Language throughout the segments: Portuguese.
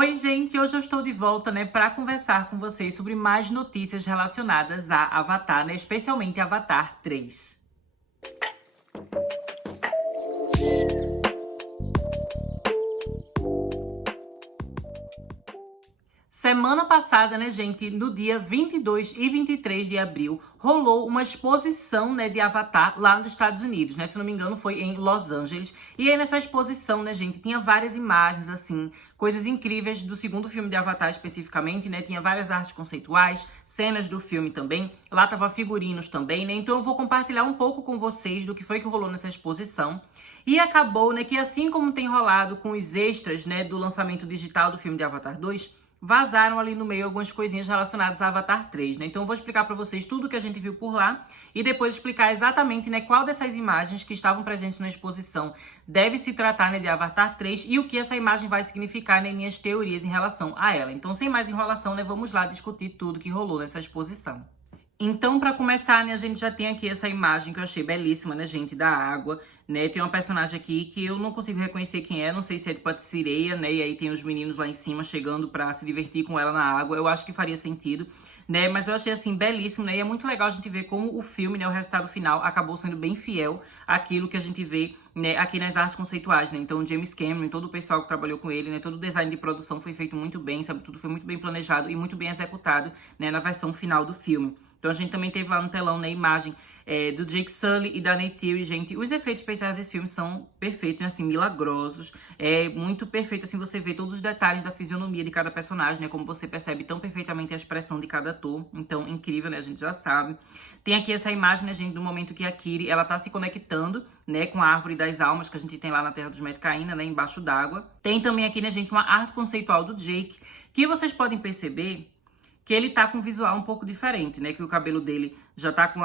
Oi, gente! Hoje eu estou de volta, para conversar com vocês sobre mais notícias relacionadas a Avatar, especialmente Avatar 3. Semana passada, gente, no dia 22 e 23 de abril, rolou uma exposição, de Avatar lá nos Estados Unidos, Se não me engano, foi em Los Angeles. E aí, nessa exposição, gente, tinha várias imagens, assim, coisas incríveis do segundo filme de Avatar especificamente, Tinha várias artes conceituais, cenas do filme também. Lá tava figurinos também, Então eu vou compartilhar um pouco com vocês do que foi que rolou nessa exposição. E acabou, que assim como tem rolado com os extras, do lançamento digital do filme de Avatar 2, vazaram ali no meio algumas coisinhas relacionadas a Avatar 3, Então eu vou explicar para vocês tudo o que a gente viu por lá e depois explicar exatamente, qual dessas imagens que estavam presentes na exposição deve se tratar, de Avatar 3 e o que essa imagem vai significar, minhas teorias em relação a ela. Então, sem mais enrolação, vamos lá discutir tudo que rolou nessa exposição. Então, para começar, a gente já tem aqui essa imagem que eu achei belíssima, gente, da água, Tem uma personagem aqui que eu não consigo reconhecer quem é, não sei se é tipo a sereia, E aí tem os meninos lá em cima chegando para se divertir com ela na água. Eu acho que faria sentido, Mas eu achei, assim, belíssimo, E é muito legal a gente ver como o filme, o resultado final, acabou sendo bem fiel àquilo que a gente vê, aqui nas artes conceituais, Então, o James Cameron, todo o pessoal que trabalhou com ele, todo o design de produção foi feito muito bem, sabe? Tudo foi muito bem planejado e muito bem executado, na versão final do filme. Então a gente também teve lá no telão, imagem do Jake Sully e da Neytiri, gente. Os efeitos especiais desse filme são perfeitos, assim, milagrosos. É muito perfeito, assim, você vê todos os detalhes da fisionomia de cada personagem, Como você percebe tão perfeitamente a expressão de cada ator. Então, incrível, A gente já sabe. Tem aqui essa imagem, gente, do momento que a Kiri, ela tá se conectando, com a árvore das almas que a gente tem lá na Terra dos Metcaína, embaixo d'água. Tem também aqui, gente, uma arte conceitual do Jake, que vocês podem perceber que ele tá com um visual um pouco diferente, Que o cabelo dele já tá com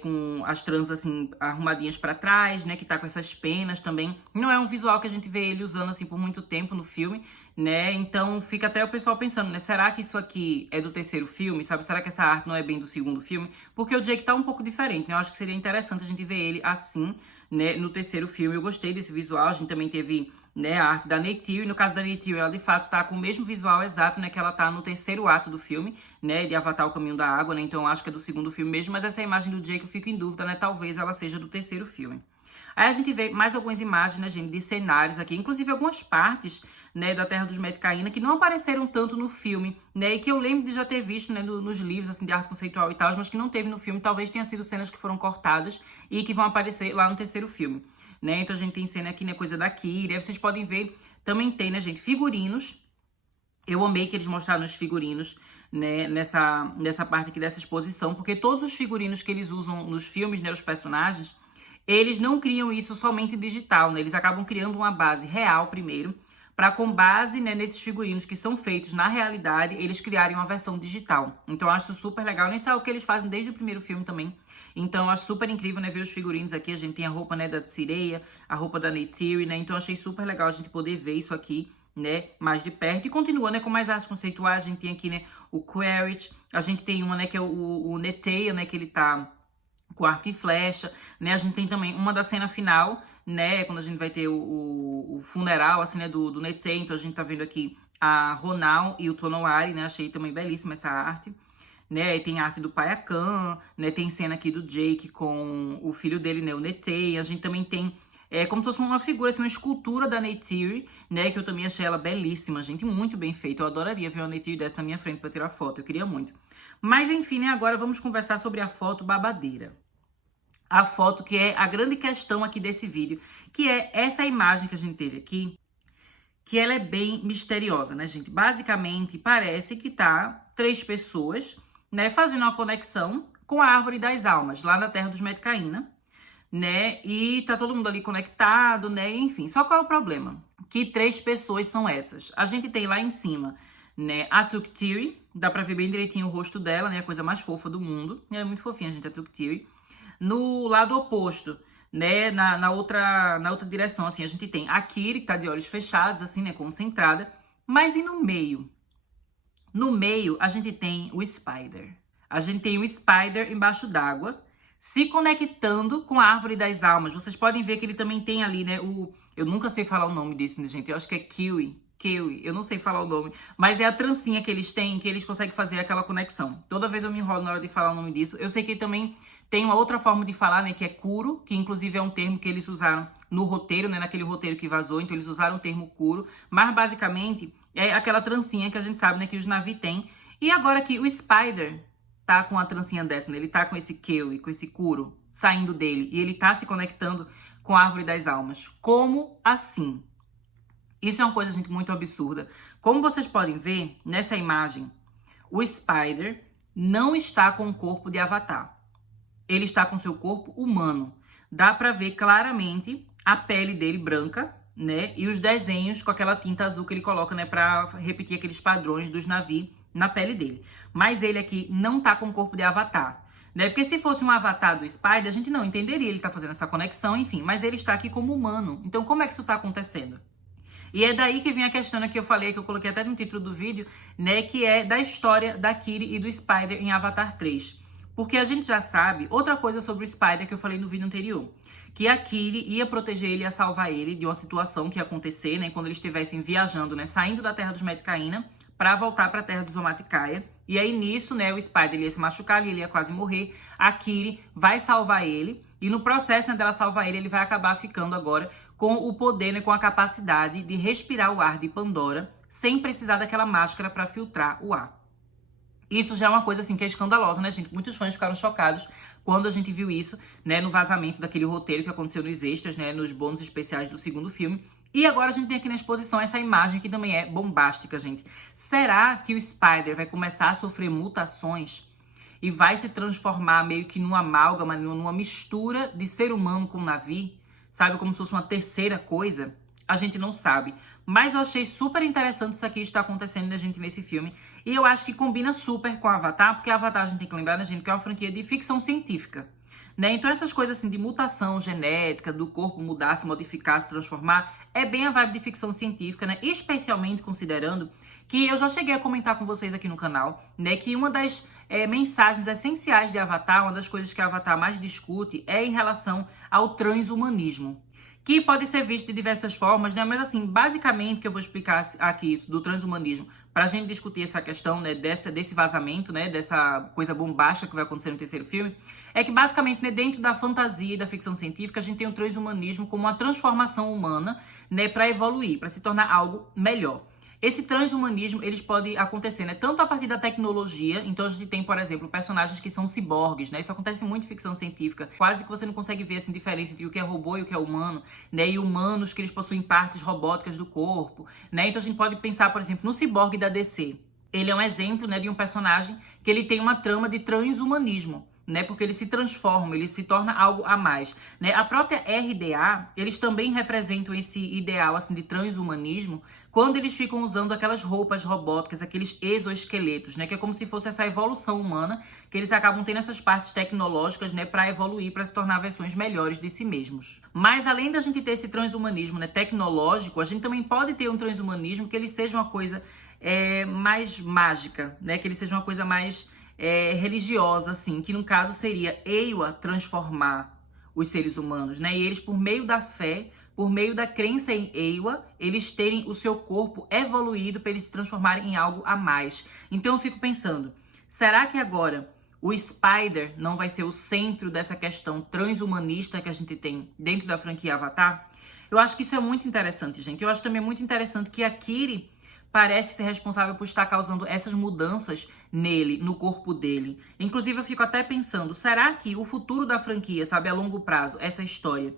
com as tranças, assim, arrumadinhas pra trás, Que tá com essas penas também. Não é um visual que a gente vê ele usando, assim, por muito tempo no filme, Então fica até o pessoal pensando, será que isso aqui é do terceiro filme, sabe? Será que essa arte não é bem do segundo filme? Porque o Jake tá um pouco diferente, Eu acho que seria interessante a gente ver ele assim, no terceiro filme. Eu gostei desse visual, a gente também teve, a arte da Neytiri. No caso da Neytiri, ela de fato tá com o mesmo visual exato, que ela tá no terceiro ato do filme, de Avatar o Caminho da Água, Então eu acho que é do segundo filme mesmo, mas essa imagem do Jake eu fico em dúvida, Talvez ela seja do terceiro filme. Aí a gente vê mais algumas imagens, gente, de cenários aqui, inclusive algumas partes, da Terra dos Metcaína que não apareceram tanto no filme, e que eu lembro de já ter visto, nos livros, assim, de arte conceitual e tal, mas que não teve no filme. Talvez tenha sido cenas que foram cortadas e que vão aparecer lá no terceiro filme, Então a gente tem cena aqui, coisa da Kiri. Aí vocês podem ver, também tem, gente, figurinos. Eu amei que eles mostraram os figurinos, nessa parte aqui dessa exposição, porque todos os figurinos que eles usam nos filmes, os personagens, eles não criam isso somente digital, Eles acabam criando uma base real primeiro, para com base, nesses figurinos que são feitos na realidade, eles criarem uma versão digital. Então eu acho super legal, nem sabe o que eles fazem desde o primeiro filme também. Então eu acho super incrível, ver os figurinos aqui. A gente tem a roupa, da sereia, a roupa da Neytiri, Então eu achei super legal a gente poder ver isso aqui, mais de perto. E continua, com mais artes conceituais. A gente tem aqui, o Quaritch. A gente tem uma, que é o Neteye, que ele tá com arco e flecha, A gente tem também uma da cena final, quando a gente vai ter o funeral, assim, do Neteye. Então a gente tá vendo aqui a Ronal e o Tonowari, Achei também belíssima essa arte. E tem a arte do Payakan, Tem cena aqui do Jake com o filho dele, o Neteye. A gente também tem como se fosse uma figura, assim, uma escultura da Neytiri, que eu também achei ela belíssima, gente, muito bem feita. Eu adoraria ver uma Neytiri dessa na minha frente pra tirar foto, eu queria muito. Mas enfim, agora vamos conversar sobre a foto babadeira. A foto que é a grande questão aqui desse vídeo, que é essa imagem que a gente teve aqui, que ela é bem misteriosa, gente? Basicamente, parece que tá 3 pessoas, fazendo uma conexão com a Árvore das Almas, lá na Terra dos Metcaína, E tá todo mundo ali conectado, Enfim, só qual é o problema? Que 3 pessoas são essas? A gente tem lá em cima, a Tuktiri, dá pra ver bem direitinho o rosto dela, A coisa mais fofa do mundo. Ela é muito fofinha, gente, a Tuktiri. No lado oposto, na outra direção, assim, a gente tem a Kiri, que tá de olhos fechados, assim, concentrada. Mas e no meio? No meio, a gente tem o Spider. A gente tem o Spider embaixo d'água, se conectando com a Árvore das Almas. Vocês podem ver que ele também tem ali, eu nunca sei falar o nome disso, gente? Eu acho que é Kiwi. Kiwi, eu não sei falar o nome, mas é a trancinha que eles têm, que eles conseguem fazer aquela conexão. Toda vez eu me enrolo na hora de falar o nome disso. Eu sei que também tem uma outra forma de falar, né, que é curo, que inclusive é um termo que eles usaram no roteiro, né, naquele roteiro que vazou, então eles usaram o termo curo, mas basicamente é aquela trancinha que a gente sabe, né, que os navios têm. E agora que o Spider tá com a trancinha dessa, né, ele tá com esse Kiwi, com esse curo saindo dele, e ele tá se conectando com a Árvore das Almas. Como assim? Isso é uma coisa, gente, muito absurda. Como vocês podem ver nessa imagem, o Spider não está com o corpo de Avatar. Ele está com seu corpo humano. Dá pra ver claramente a pele dele branca, né? E os desenhos com aquela tinta azul que ele coloca, né? Pra repetir aqueles padrões dos navios na pele dele. Mas ele aqui não tá com o corpo de Avatar, né? Porque se fosse um Avatar do Spider, a gente não entenderia. Ele tá fazendo essa conexão, enfim. Mas ele está aqui como humano. Então, como é que isso tá acontecendo? E é daí que vem a questão que eu falei, que eu coloquei até no título do vídeo, né? Que é da história da Kiri e do Spider em Avatar 3. Porque a gente já sabe outra coisa sobre o Spider que eu falei no vídeo anterior. Que a Kiri ia proteger ele, ia salvar ele de uma situação que ia acontecer, né? Quando eles estivessem viajando, né? Saindo da Terra dos Metkayina para voltar para a Terra dos Omaticaya. E aí nisso, né? O Spider ele ia se machucar, ele ia quase morrer. A Kiri vai salvar ele. E no processo, né, dela salvar ele, ele vai acabar ficando agora com o poder, né, com a capacidade de respirar o ar de Pandora sem precisar daquela máscara para filtrar o ar. Isso já é uma coisa assim que é escandalosa, né, gente? Muitos fãs ficaram chocados quando a gente viu isso, né, no vazamento daquele roteiro que aconteceu nos extras, né, nos bônus especiais do segundo filme. E agora a gente tem aqui na exposição essa imagem que também é bombástica, gente. Será que o Spider vai começar a sofrer mutações e vai se transformar meio que numa amálgama, numa mistura de ser humano com Na'vi? Sabe, como se fosse uma terceira coisa? A gente não sabe. Mas eu achei super interessante isso aqui está acontecendo, né, gente, nesse filme. E eu acho que combina super com Avatar, porque Avatar a gente tem que lembrar, né, gente, que é uma franquia de ficção científica, né? Então essas coisas assim de mutação genética, do corpo mudar, se modificar, se transformar, é bem a vibe de ficção científica, né? Especialmente considerando que eu já cheguei a comentar com vocês aqui no canal, né, que uma das mensagens essenciais de Avatar, uma das coisas que Avatar mais discute é em relação ao transhumanismo, que pode ser visto de diversas formas, né? Mas assim, basicamente, que eu vou explicar aqui isso do transhumanismo, para a gente discutir essa questão, né, desse vazamento, né, dessa coisa bombástica que vai acontecer no terceiro filme, é que basicamente, né, dentro da fantasia e da ficção científica, a gente tem o transhumanismo como uma transformação humana, né, para evoluir, para se tornar algo melhor. Esse transhumanismo, eles podem acontecer, né, tanto a partir da tecnologia. Então a gente tem, por exemplo, personagens que são ciborgues, né? Isso acontece muito em ficção científica. Quase que você não consegue ver assim diferença entre o que é robô e o que é humano, né? E humanos que eles possuem partes robóticas do corpo, né? Então a gente pode pensar, por exemplo, no ciborgue da DC. Ele é um exemplo, né, de um personagem que ele tem uma trama de transhumanismo, né? Porque ele se transforma, ele se torna algo a mais, né? A própria RDA, eles também representam esse ideal assim de transhumanismo quando eles ficam usando aquelas roupas robóticas, aqueles exoesqueletos, né? Que é como se fosse essa evolução humana, que eles acabam tendo essas partes tecnológicas, né, para evoluir, para se tornar versões melhores de si mesmos. Mas além da gente ter esse transhumanismo, né, tecnológico, a gente também pode ter um transhumanismo que ele seja uma coisa mais mágica, né? Que ele seja uma coisa mais religiosa, assim, que no caso seria Eywa transformar os seres humanos, né? E eles, por meio da fé, por meio da crença em Eywa, eles terem o seu corpo evoluído para eles se transformarem em algo a mais. Então eu fico pensando, será que agora o Spider não vai ser o centro dessa questão transhumanista que a gente tem dentro da franquia Avatar? Eu acho que isso é muito interessante, gente. Eu acho também muito interessante que a Kiri parece ser responsável por estar causando essas mudanças nele, no corpo dele. Inclusive, eu fico até pensando, será que o futuro da franquia, sabe, a longo prazo, essa história,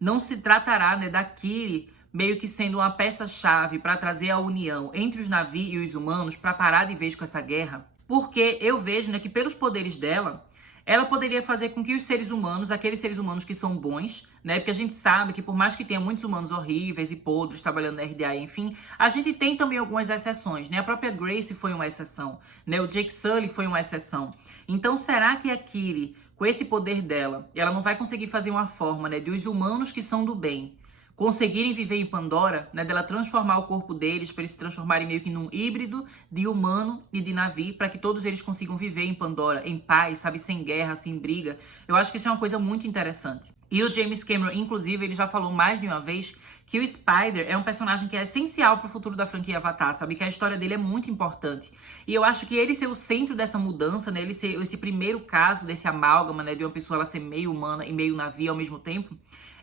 não se tratará, né, da Kiri meio que sendo uma peça-chave para trazer a união entre os Na'vi e os humanos para parar de vez com essa guerra? Porque eu vejo, né, que pelos poderes dela, ela poderia fazer com que os seres humanos, aqueles seres humanos que são bons, né? Porque a gente sabe que por mais que tenha muitos humanos horríveis e podres trabalhando na RDA, enfim, a gente tem também algumas exceções, né? A própria Grace foi uma exceção, né? O Jake Sully foi uma exceção. Então, será que a Kiri, com esse poder dela, ela não vai conseguir fazer uma forma, né, de os humanos que são do bem conseguirem viver em Pandora, né, dela transformar o corpo deles para eles se transformarem meio que num híbrido de humano e de Na'vi, para que todos eles consigam viver em Pandora, em paz, sabe, sem guerra, sem briga? Eu acho que isso é uma coisa muito interessante. E o James Cameron, inclusive, ele já falou mais de uma vez que o Spider é um personagem que é essencial pro futuro da franquia Avatar, sabe? Que a história dele é muito importante. E eu acho que ele ser o centro dessa mudança, né? Ele ser esse primeiro caso desse amálgama, né? De uma pessoa ela ser meio humana e meio navio ao mesmo tempo,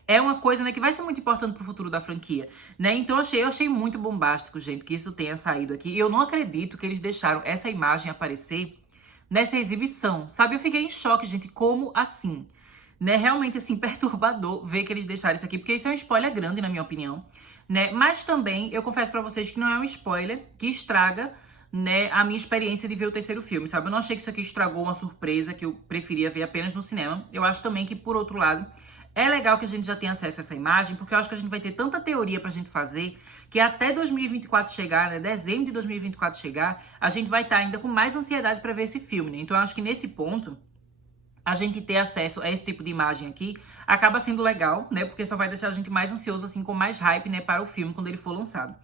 é uma coisa, né, que vai ser muito importante pro futuro da franquia, né? Então eu achei muito bombástico, gente, que isso tenha saído aqui. E eu não acredito que eles deixaram essa imagem aparecer nessa exibição, sabe? Eu fiquei em choque, gente, como assim? Né? Realmente, assim, perturbador ver que eles deixaram isso aqui, porque isso é um spoiler grande, na minha opinião, né? Mas também, eu confesso pra vocês que não é um spoiler que estraga, né, a minha experiência de ver o terceiro filme, sabe? Eu não achei que isso aqui estragou uma surpresa que eu preferia ver apenas no cinema. Eu acho também que, por outro lado, é legal que a gente já tenha acesso a essa imagem, porque eu acho que a gente vai ter tanta teoria pra gente fazer, que até 2024 chegar, né, dezembro de 2024 chegar, a gente vai estar ainda com mais ansiedade pra ver esse filme, né? Então eu acho que nesse ponto, a gente ter acesso a esse tipo de imagem aqui acaba sendo legal, né? Porque só vai deixar a gente mais ansioso, assim, com mais hype, né, para o filme quando ele for lançado.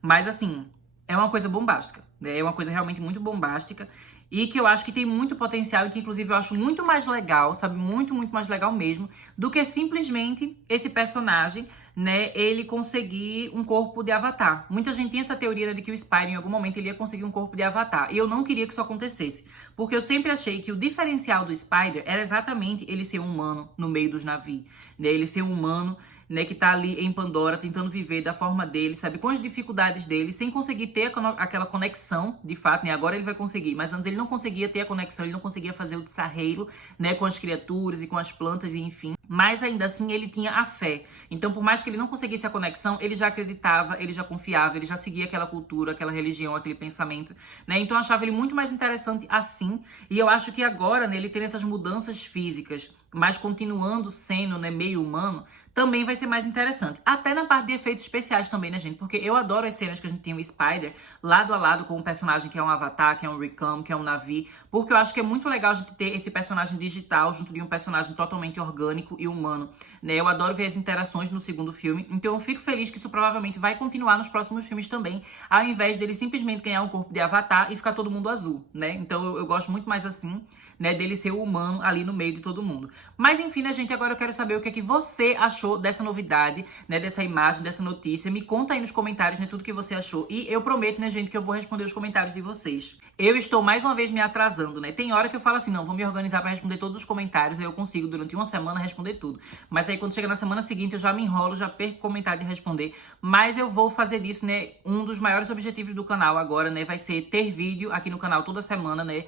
Mas, assim, é uma coisa bombástica, né? É uma coisa realmente muito bombástica e que eu acho que tem muito potencial e que, inclusive, eu acho muito mais legal, sabe? Muito, muito mais legal mesmo, do que simplesmente esse personagem, né, ele conseguir um corpo de Avatar. Muita gente tem essa teoria, né, de que o Spider, em algum momento, ele ia conseguir um corpo de Avatar. E eu não queria que isso acontecesse. Porque eu sempre achei que o diferencial do Spider era exatamente ele ser um humano no meio dos navios, né? Ele ser um humano, né, que tá ali em Pandora, tentando viver da forma dele, sabe? Com as dificuldades dele, sem conseguir ter aquela conexão, de fato, né? Agora ele vai conseguir, mas antes ele não conseguia ter a conexão, ele não conseguia fazer o desarreiro, né, com as criaturas e com as plantas e enfim. Mas ainda assim ele tinha a fé. Então, por mais que ele não conseguisse a conexão, ele já acreditava, ele já confiava, ele já seguia aquela cultura, aquela religião, aquele pensamento, né? Então eu achava ele muito mais interessante assim. E eu acho que agora, né, ele tendo essas mudanças físicas, mas continuando sendo, né, meio humano, também vai ser mais interessante. Até na parte de efeitos especiais também, né, gente? Porque eu adoro as cenas que a gente tem o Spider lado a lado com um personagem que é um Avatar, que é um Recam, que é um Na'vi. Porque eu acho que é muito legal a gente ter esse personagem digital junto de um personagem totalmente orgânico e humano, né? Eu adoro ver as interações no segundo filme. Então eu fico feliz que isso provavelmente vai continuar nos próximos filmes também, ao invés dele simplesmente ganhar um corpo de Avatar e ficar todo mundo azul, né? Então eu gosto muito mais assim, né, dele ser o humano ali no meio de todo mundo. Mas enfim, né, gente, agora eu quero saber o que é que você achou dessa novidade, né, dessa imagem, dessa notícia. Me conta aí nos comentários, né, tudo que você achou. E eu prometo, né, gente, que eu vou responder os comentários de vocês. Eu estou mais uma vez me atrasando, né? Tem hora que eu falo assim, não, vou me organizar para responder todos os comentários, aí eu consigo durante uma semana responder tudo. Mas aí quando chega na semana seguinte eu já me enrolo, já perco o comentário de responder. Mas eu vou fazer disso, né, um dos maiores objetivos do canal agora, né, vai ser ter vídeo aqui no canal toda semana, né,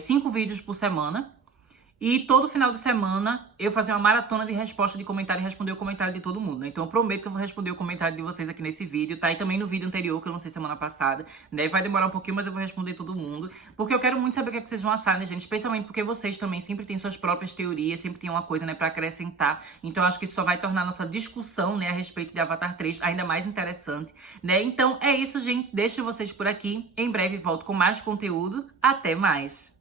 5 vídeos por semana. E todo final de semana eu fazer uma maratona de resposta de comentário e responder o comentário de todo mundo, né? Então eu prometo que eu vou responder o comentário de vocês aqui nesse vídeo, tá? E também no vídeo anterior, que eu lancei semana passada, né? Vai demorar um pouquinho, mas eu vou responder todo mundo. Porque eu quero muito saber o que é que vocês vão achar, né, gente? Especialmente porque vocês também sempre têm suas próprias teorias, sempre tem uma coisa, né, pra acrescentar. Então eu acho que isso só vai tornar a nossa discussão, né, a respeito de Avatar 3 ainda mais interessante, né? Então é isso, gente. Deixo vocês por aqui. Em breve volto com mais conteúdo. Até mais!